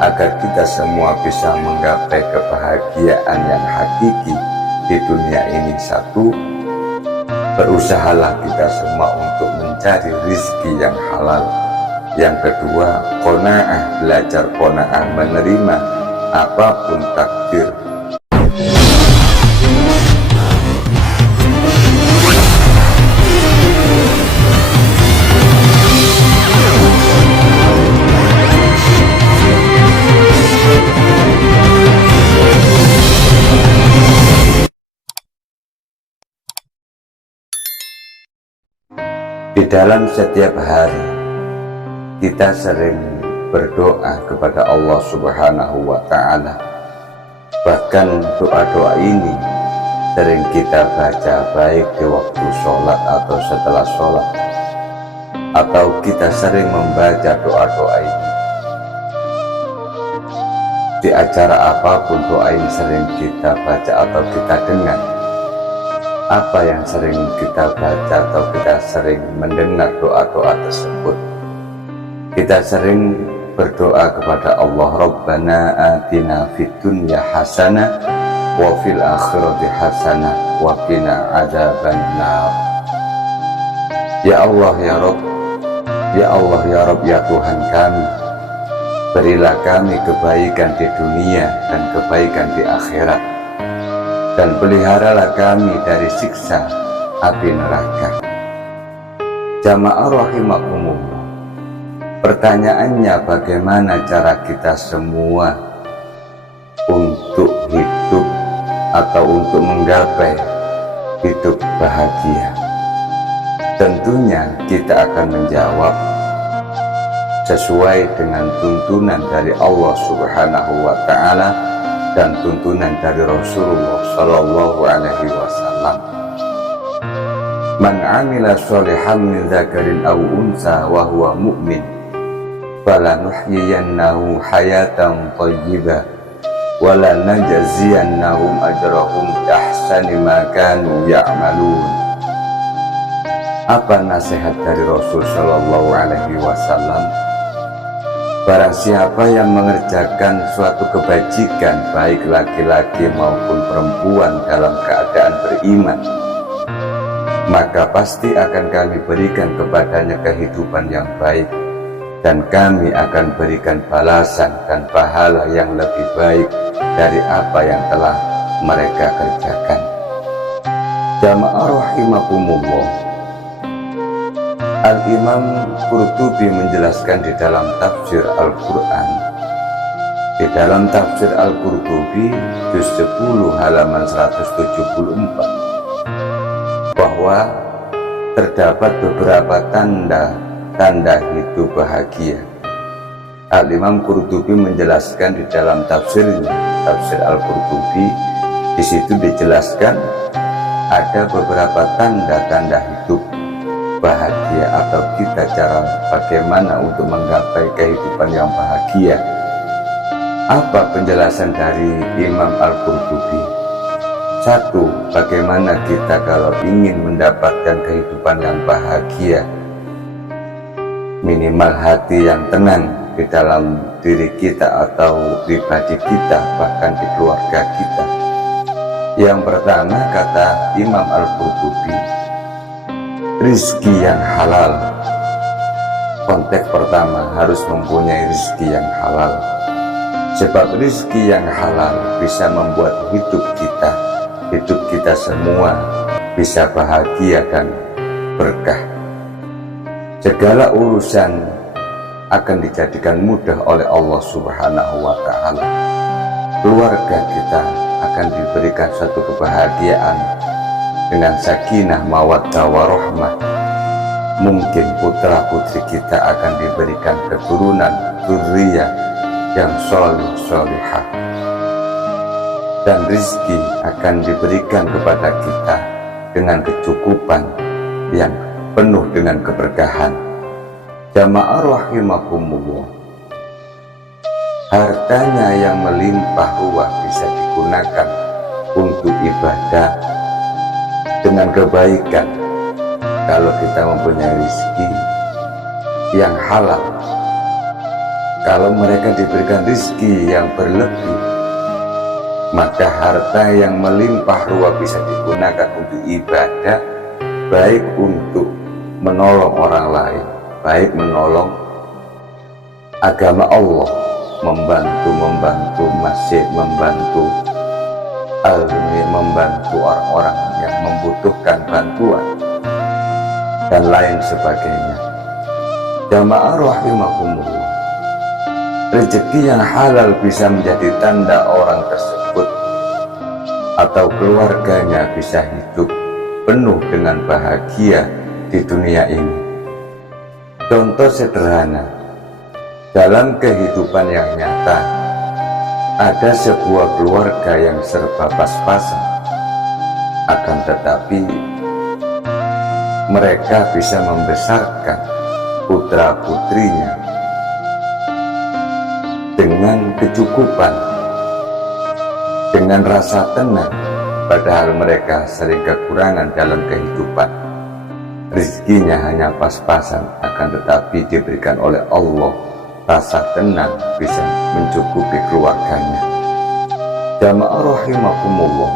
agar kita semua bisa menggapai kebahagiaan yang hakiki di dunia ini. Satu, berusahalah kita semua untuk mencari rizki yang halal. Yang kedua, qanaah, belajar qanaah, menerima apapun takdir. Di dalam setiap hari kita sering berdoa kepada Allah Subhanahu wa Ta'ala. Bahkan doa-doa ini sering kita baca baik di waktu sholat atau setelah sholat, atau kita sering membaca doa-doa ini di acara apapun. Doa ini sering kita baca atau kita dengar. Apa yang sering kita baca atau kita sering mendengar doa-doa tersebut? Kita sering berdoa kepada Allah, Rabbana atina fid dunya hasanah wa fil akhirati hasanah wa qina adzabannar. Ya Allah ya Rabb, ya Allah ya Rabb, ya Tuhan kami, berilah kami kebaikan di dunia dan kebaikan di akhirat, dan peliharalah kami dari siksa api neraka. Jamaah rahimakumullah, pertanyaannya, bagaimana cara kita semua untuk hidup atau untuk menggapai hidup bahagia? Tentunya kita akan menjawab sesuai dengan tuntunan dari Allah Subhanahu wa Ta'ala dan tuntunan dari Rasulullah Sallallahu Alaihi Wasallam. Man amila sholihan min dzakarin aw unsa wa huwa mu'min falanuhyiyannahu hayatan thayyibah wa lanajziyannahum ajrahum bi ahsani ma kanu ya'malun. Apa nasihat dari Rasul Sallallahu Alaihi Wasallam? Barang siapa yang mengerjakan suatu kebajikan, baik laki-laki maupun perempuan, dalam keadaan beriman, maka pasti akan kami berikan kepadanya kehidupan yang baik, dan kami akan berikan balasan dan pahala yang lebih baik dari apa yang telah mereka kerjakan. Jamaah rahimakumullah, Al-Imam Qurtubi menjelaskan di dalam tafsir Al-Quran, di dalam tafsir Al-Qurtubi juz 10 halaman 174, bahwa terdapat beberapa tanda hidup bahagia. Al-Imam Qurtubi menjelaskan di dalam tafsirnya, tafsir Al-Qurtubi, di situ dijelaskan ada beberapa tanda-tanda hidup bahagia, atau kita cara bagaimana untuk menggapai kehidupan yang bahagia. Apa penjelasan dari Imam Al-Qurtubi? Satu, bagaimana kita kalau ingin mendapatkan kehidupan yang bahagia? Minimal hati yang tenang di dalam diri kita atau pribadi kita, bahkan di keluarga kita. Yang pertama, kata Imam Al-Qurtubi, rizki yang halal. Konteks pertama, harus mempunyai rizki yang halal. Sebab rizki yang halal bisa membuat hidup kita semua bisa bahagia dan berkah. Segala urusan akan dijadikan mudah oleh Allah Subhanahu wa Ta'ala. Keluarga kita akan diberikan satu kebahagiaan dengan sakinah, mawaddah, warahmah. Mungkin putra putri kita akan diberikan keturunan dzurriyyah yang sholih sholihah, dan rizki akan diberikan kepada kita dengan kecukupan yang penuh dengan keberkahan. Jamaah rahimakumullah, hartanya yang melimpah ruah bisa digunakan untuk ibadah dengan kebaikan. Kalau kita mempunyai rezeki yang halal, Kalau mereka diberikan rizki yang berlebih, maka harta yang melimpah ruah bisa digunakan untuk ibadah, baik untuk menolong orang lain, baik menolong agama Allah, membantu masjid, membantu almi, membantu orang-orang yang membutuhkan bantuan, dan lain sebagainya. Jamaah rahimakumullah, rezeki yang halal bisa menjadi tanda orang tersebut atau keluarganya bisa hidup penuh dengan bahagia di dunia ini. Contoh sederhana, dalam kehidupan yang nyata, ada sebuah keluarga yang serba pas-pasan, akan tetapi mereka bisa membesarkan putra-putrinya dengan kecukupan, dengan rasa tenang, padahal mereka sering kekurangan dalam kehidupan. Rizkinya hanya pas-pasan, akan tetapi diberikan oleh Allah rasa tenang, bisa mencukupi keluarganya. Jamaah rahimakumullah,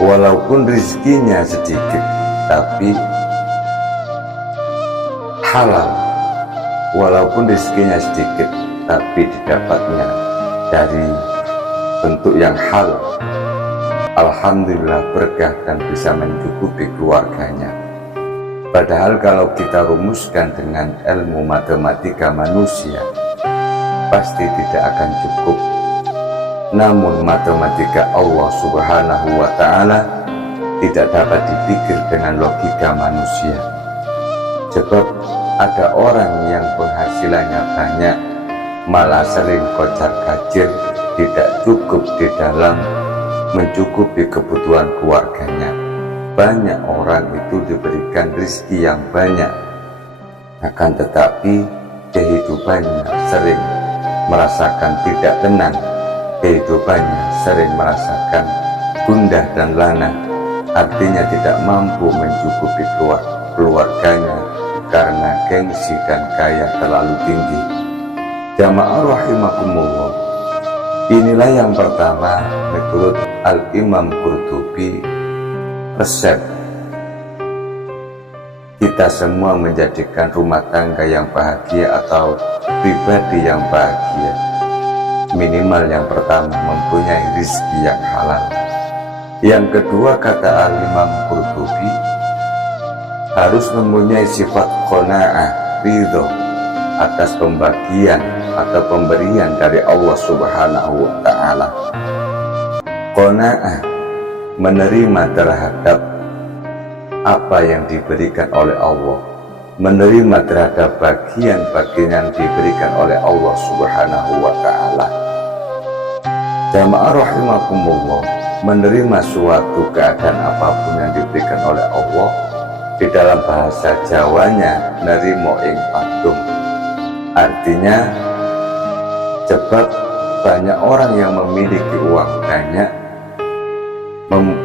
walaupun rizkinya sedikit tapi halal, walaupun rizkinya sedikit tapi didapatnya dari bentuk yang halal, alhamdulillah berkah dan bisa mencukupi keluarganya. Padahal kalau kita rumuskan dengan ilmu matematika manusia, pasti tidak akan cukup. Namun matematika Allah subhanahu wa ta'ala tidak dapat dipikir dengan logika manusia. Sebab ada orang yang penghasilannya banyak, malah sering kocar-kacir, tidak cukup di dalam mencukupi kebutuhan keluarganya. Banyak orang itu diberikan rezeki yang banyak, akan tetapi kehidupannya sering merasakan tidak tenang, kehidupannya sering merasakan gundah dan lana, artinya tidak mampu mencukupi keluarganya karena gengsi dan kaya terlalu tinggi. Jamaah rahimakumullah, inilah yang pertama menurut Al-Imam Qurtubi, resep kita semua menjadikan rumah tangga yang bahagia atau pribadi yang bahagia. Minimal yang pertama mempunyai rizki yang halal. Yang kedua, kata Al-Imam Qurtubi, harus mempunyai sifat qanaah, ridho atas pembagian atau pemberian dari Allah subhanahu wa ta'ala. Qanaah, menerima terhadap apa yang diberikan oleh Allah, menerima terhadap bagian-bagian yang diberikan oleh Allah subhanahu wa ta'ala. Jamaah rahimakumullah, menerima suatu keadaan apapun yang diberikan oleh Allah, di dalam bahasa Jawanya nerimo ing patung, artinya sebab banyak orang yang memiliki uang banyak,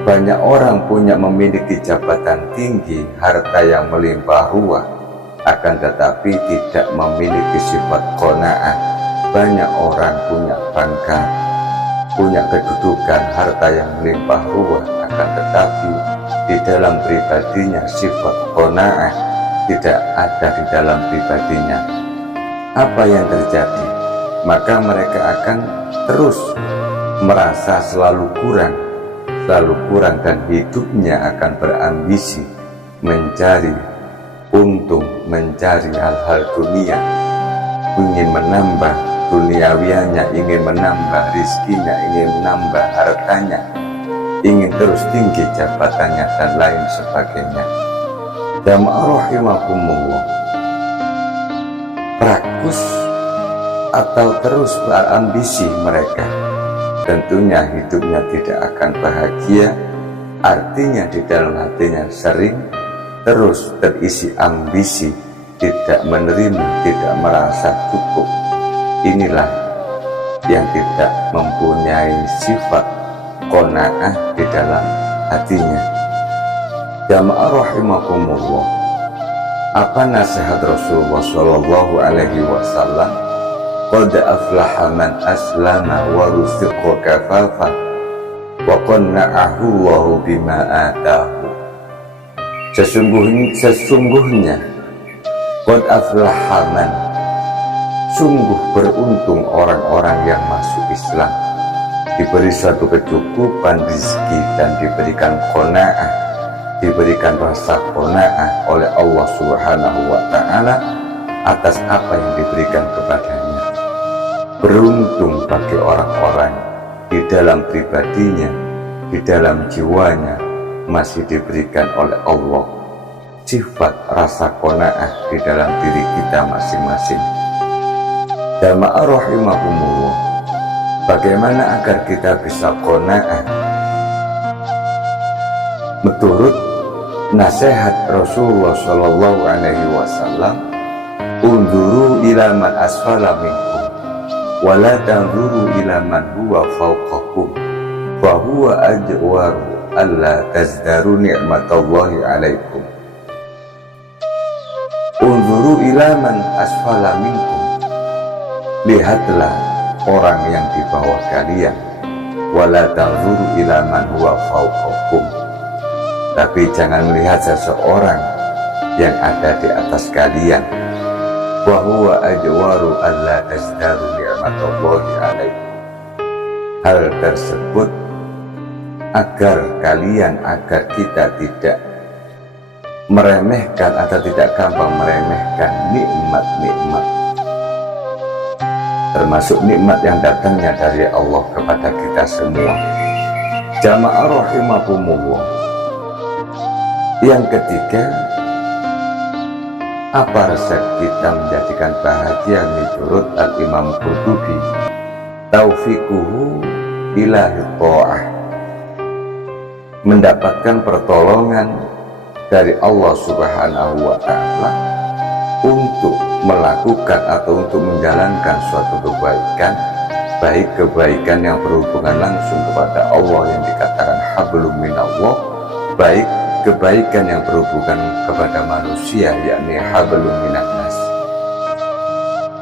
banyak orang memiliki jabatan tinggi, harta yang melimpah ruah, akan tetapi tidak memiliki sifat qanaah. Banyak orang punya pangkat, punya kedudukan, harta yang melimpah ruah, akan tetapi di dalam pribadinya sifat qanaah tidak ada di dalam pribadinya. Apa yang terjadi? Maka mereka akan terus merasa selalu kurang dan hidupnya akan berambisi mencari untung, mencari hal-hal dunia, ingin menambah duniawianya, ingin menambah rizkinya, ingin menambah hartanya, ingin terus tinggi jabatannya dan lain sebagainya. Jamaah rahimakumullah, rakus atau terus berambisi mereka, tentunya hidupnya tidak akan bahagia. Artinya di dalam hatinya sering terus terisi ambisi, tidak menerima, tidak merasa cukup. Inilah yang tidak mempunyai sifat qanaah di dalam hatinya. Jamaah rahimakumullah, apa nasihat Rasulullah Shallallahu Alaihi Wasallam qad aflaha man aslama wa ruziqa kafafa wa qanna'ahu Allahu bima atahu. Sesungguhnya qad aflaha man, sungguh beruntung orang-orang yang masuk Islam, diberi suatu kecukupan rezeki dan diberikan qanaah, diberikan rasa qanaah oleh Allah Subhanahu wa ta'ala atas apa yang diberikan kepadanya. Beruntung bagi orang-orang di dalam pribadinya, di dalam jiwanya masih diberikan oleh Allah sifat rasa qanaah di dalam diri kita masing-masing. Jamaah rahimakumullah, bagaimana agar kita bisa qanaah? Menurut nasihat Rasulullah Shallallahu Alaihi Wasallam, unzuru ila man asfala minkum wa la tanzuru ila man huwa fawqakum wa huwa ajwaru alla tazdaru ni'matallahi alaikum. Unzuru ila man asfala minkum, lihatlah orang yang di bawah kalian, wa la tanzuru ila man huwa fawqakum, tapi jangan melihat seseorang yang ada di atas kalian. Wa huwa ajwaru alla tazdaru ni'matallahi alaikum. Hal tersebut agar kita tidak meremehkan atau tidak gampang meremehkan nikmat-nikmat, termasuk nikmat yang datangnya dari Allah kepada kita semua. Jamaah rahimakumullah, yang ketiga, apa resep kita menjadikan bahagia menurut Al-Imam Qurtubi? Taufiquhu ilahi ta'ah, mendapatkan pertolongan dari Allah Subhanahu wa ta'ala untuk melakukan atau untuk menjalankan suatu kebaikan, baik kebaikan yang berhubungan langsung kepada Allah yang dikatakan hablum minallah, baik kebaikan yang berhubungan kepada manusia yakni hablum minannas.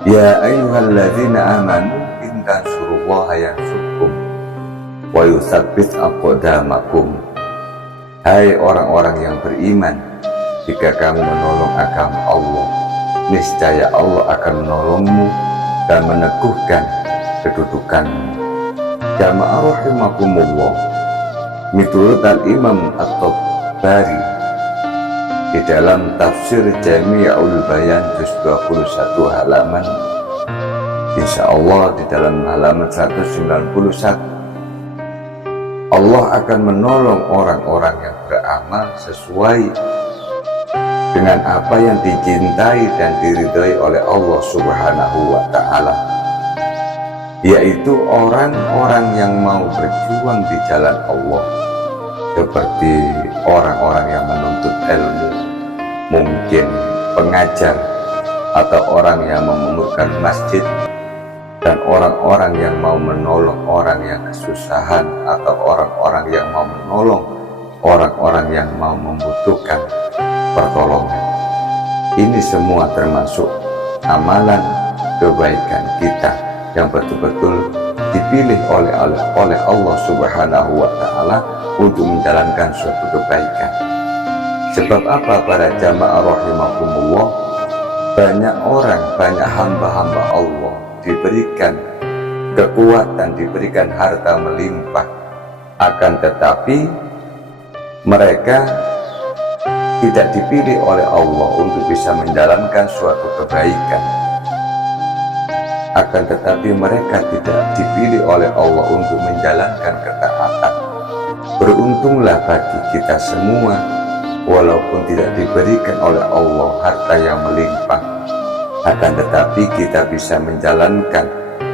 Ya ayyuhalladzina amanu in tansurullaha yansurkum wa yutsabbit aqdamakum. Hai orang-orang yang beriman, jika kamu menolong agama Allah, niscaya Allah akan menolongmu dan meneguhkan kedudukanmu. Jamaah rahimakumullah, menurut Al-Imam At-Tabari di dalam tafsir Jami'ul Bayan juz 21 halaman, insyaallah di dalam halaman 191, Allah akan menolong orang-orang yang beramal sesuai dengan apa yang dicintai dan diridhai oleh Allah Subhanahu wa ta'ala, yaitu orang-orang yang mau berjuang di jalan Allah, seperti orang-orang yang menuntut ilmu, mungkin pengajar, atau orang yang memamurkan masjid, dan orang-orang yang mau menolong orang yang kesusahan, atau orang-orang yang mau menolong orang-orang yang mau membutuhkan pertolongan. Ini semua termasuk amalan kebaikan kita yang betul-betul dipilih oleh Allah Subhanahu wa ta'ala untuk menjalankan suatu kebaikan. Sebab apa para jamaah rahimakumullah? Banyak orang, banyak hamba-hamba Allah diberikan kekuatan, diberikan harta melimpah, akan tetapi mereka tidak dipilih oleh Allah untuk bisa menjalankan suatu kebaikan. Akan tetapi mereka tidak dipilih oleh Allah untuk menjalankan ketaatan. Beruntunglah bagi kita semua, walaupun tidak diberikan oleh Allah harta yang melimpah, akan tetapi kita bisa menjalankan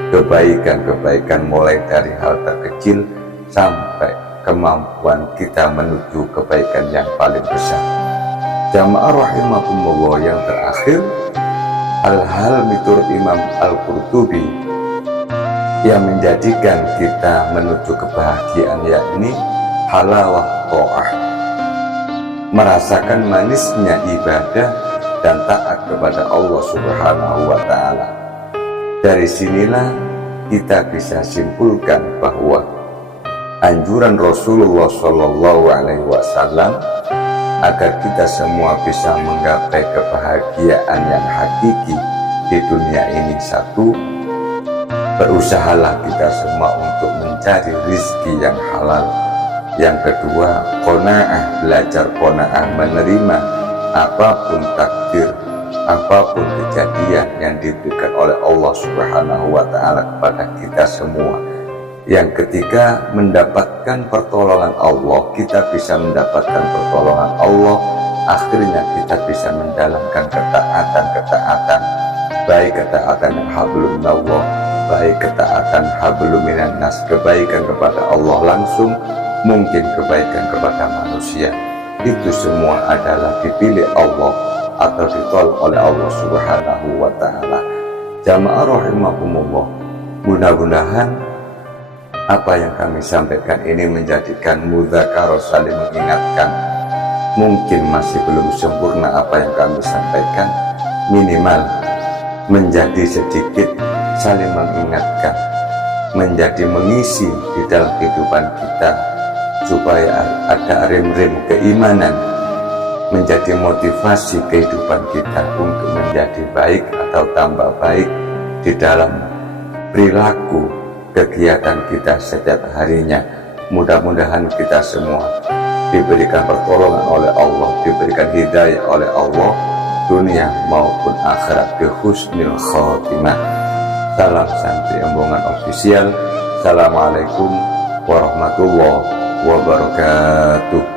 kebaikan-kebaikan mulai dari hal terkecil sampai kemampuan kita menuju kebaikan yang paling besar. Jamaah rahimakumullah, yang terakhir, hal-hal menurut Imam Al-Qurtubi yang menjadikan kita menuju kebahagiaan, yakni halawah ta'ah, merasakan manisnya ibadah dan taat kepada Allah Subhanahu wa ta'ala. Dari sinilah kita bisa simpulkan bahwa anjuran Rasulullah Shallallahu Alaihi Wasallam agar kita semua bisa menggapai kebahagiaan yang hakiki di dunia ini. Satu, berusahalah kita semua untuk mencari rizki yang halal. Yang kedua, qanaah, belajar qanaah, menerima apapun takdir, apapun kejadian yang diberikan oleh Allah Subhanahu wa Ta'ala kepada kita semua. Yang ketiga, mendapatkan pertolongan Allah. Kita bisa mendapatkan pertolongan Allah, akhirnya kita bisa menjalankan ketaatan, baik ketaatan yang hablum minallah, baik ketaatan hablum minan nas, kebaikan kepada Allah langsung, mungkin kebaikan kepada manusia. Itu semua adalah dipilih Allah atau ditolak oleh Allah Subhanahu wa Ta'ala. Jamaah rahimakumullah, mudah-mudahan apa yang kami sampaikan ini menjadikan mudzakarah, saling mengingatkan. Mungkin masih belum sempurna apa yang kami sampaikan, minimal menjadi sedikit saling mengingatkan, menjadi mengisi di dalam kehidupan kita, supaya ada rem-rem keimanan, menjadi motivasi kehidupan kita untuk menjadi baik atau tambah baik di dalam perilaku kegiatan kita setiap harinya. Mudah-mudahan kita semua diberikan pertolongan oleh Allah, diberikan hidayah oleh Allah, dunia maupun akhirat, bi husnil khotimah. Salam santri Embongan Official. Assalamualaikum warahmatullahi wabarakatuh.